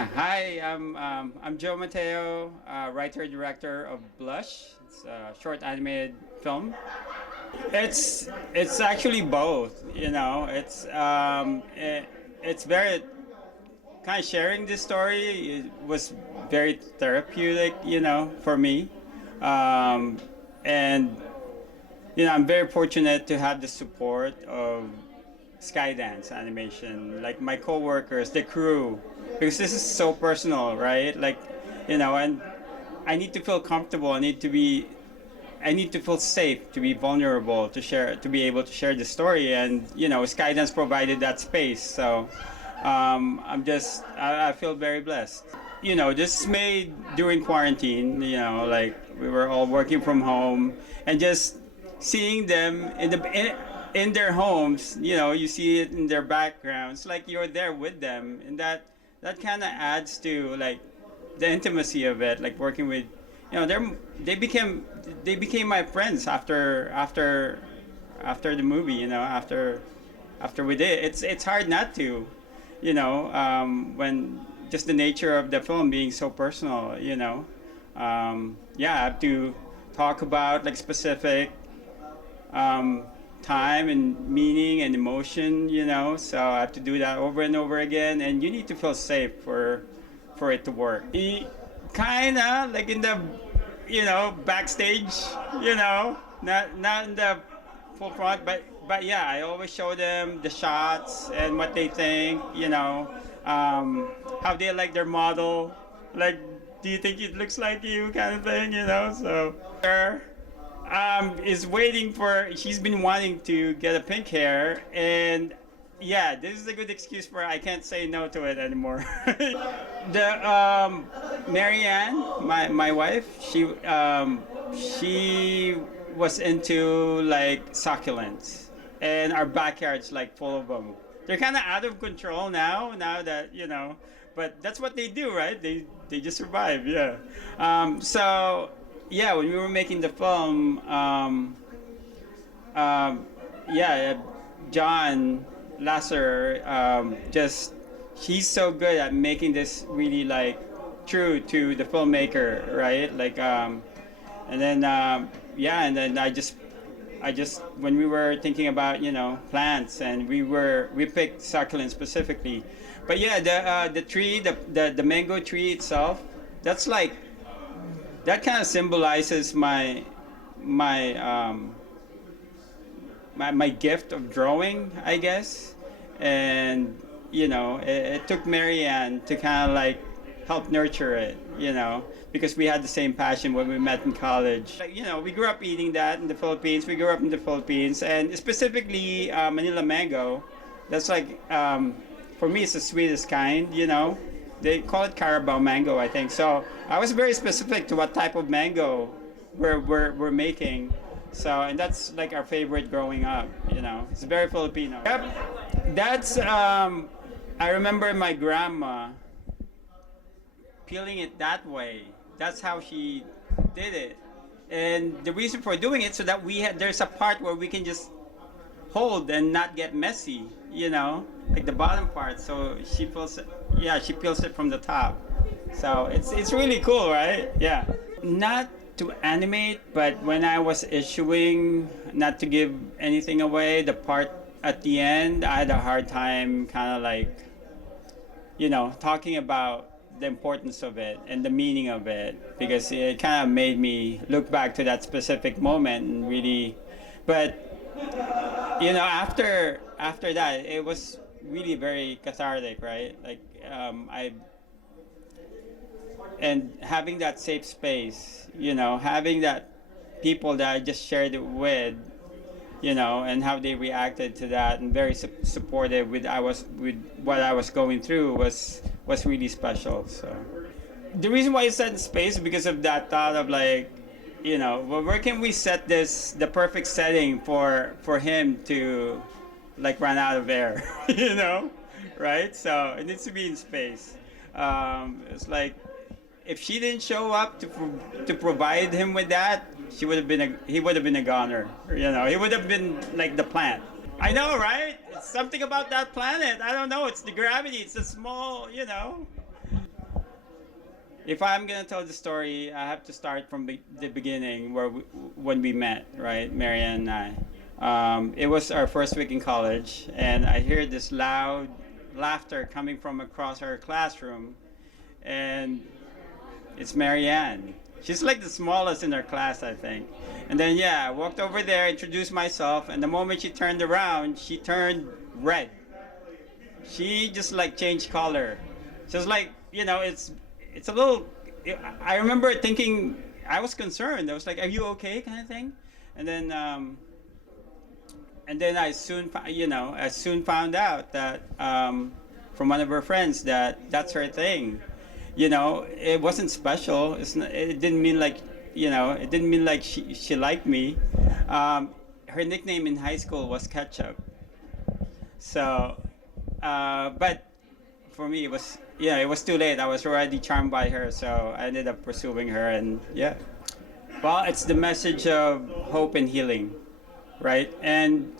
Yeah, hi, I'm Joe Mateo, writer-director of Blush. It's a short animated film. It's actually both, you know. It's very kind of sharing this story. It was very therapeutic, you know, for me. Um, and I'm very fortunate to have the support of Skydance Animation, like my coworkers, the crew, because this is so personal, right? Like, and I need to feel comfortable. I need to feel safe to be vulnerable, to be able to share the story, and Skydance provided that space. So, I feel very blessed. This is made during quarantine. Like we were all working from home, and just seeing them in their homes. You see it in their backgrounds, like you're there with them, and that kind of adds to like the intimacy of it. Like working with, they became my friends after the movie. After we did, it's hard not to, when just the nature of the film being so personal. Yeah, I have to talk about like specific um, time and meaning and emotion, so I have to do that over and over again, and you need to feel safe for it to work. Kind of like in the backstage, not in the full front, but yeah, I always show them the shots and what they think, how they like their model, like, do you think it looks like you, kind of thing, so is waiting for, she's been wanting to get a pink hair, and yeah, this is a good excuse for I can't say no to it anymore. The Marianne, my wife, she was into like succulents, and our backyard's like full of them. They're kind of out of control now that but that's what they do, right? They just survive, yeah. So yeah, when we were making the film, yeah, John Lasser, just he's so good at making this really like true to the filmmaker, right? Like, and then yeah, and then I just when we were thinking about plants, and we picked succulents specifically, but yeah, the tree, the mango tree itself, that's like that kind of symbolizes my um, my gift of drawing, I guess. And it took Marianne to kind of like help nurture it, because we had the same passion when we met in college. Like, we grew up eating that in the Philippines. We grew up in the Philippines, and specifically Manila mango. That's like, for me, it's the sweetest kind. They call it Carabao mango, I think. So I was very specific to what type of mango we're making. So, and that's like our favorite growing up. It's very Filipino. Yep, that's I remember my grandma peeling it that way. That's how she did it, and the reason for doing it so that there's a part where we can just hold and not get messy, like the bottom part. So she peels it, yeah, she peels it from the top. So it's really cool, right? Yeah. Not to animate, but when I was issuing, not to give anything away, the part at the end, I had a hard time kind of like, talking about the importance of it and the meaning of it, because it kind of made me look back to that specific moment and really, but after that, it was really very cathartic, right? Like, I and having that safe space, having that people that I just shared it with, and how they reacted to that, and very supportive with what I was going through, was really special. So the reason why I said space is because of that thought of like, well, where can we set the perfect setting for him to like run out of air, right? So it needs to be in space. It's like if she didn't show up to provide him with that, he would have been a goner. He would have been like the plant. I know, right? It's something about that planet. I don't know. It's the gravity. It's a small. if I'm gonna tell the story, I have to start from the beginning, when we met, right, Marianne and I. It was our first week in college, and I hear this loud laughter coming from across our classroom, and it's Marianne. She's like the smallest in her class, I think. And then yeah, I walked over there, introduced myself, and the moment she turned around, she turned red. She just like changed color. Just like, it's a little. I remember thinking, I was concerned. I was like, "Are you okay?" kind of thing. And then I soon found out that, from one of her friends, that that's her thing. It wasn't special. It didn't mean like, it didn't mean like she liked me. Her nickname in high school was Ketchup. So, but for me, it was too late. I was already charmed by her, so I ended up pursuing her, and yeah. Well, it's the message of hope and healing, right? And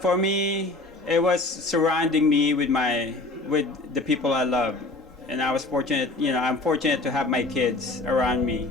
for me, it was surrounding me with the people I love, and I was fortunate. I'm fortunate to have my kids around me.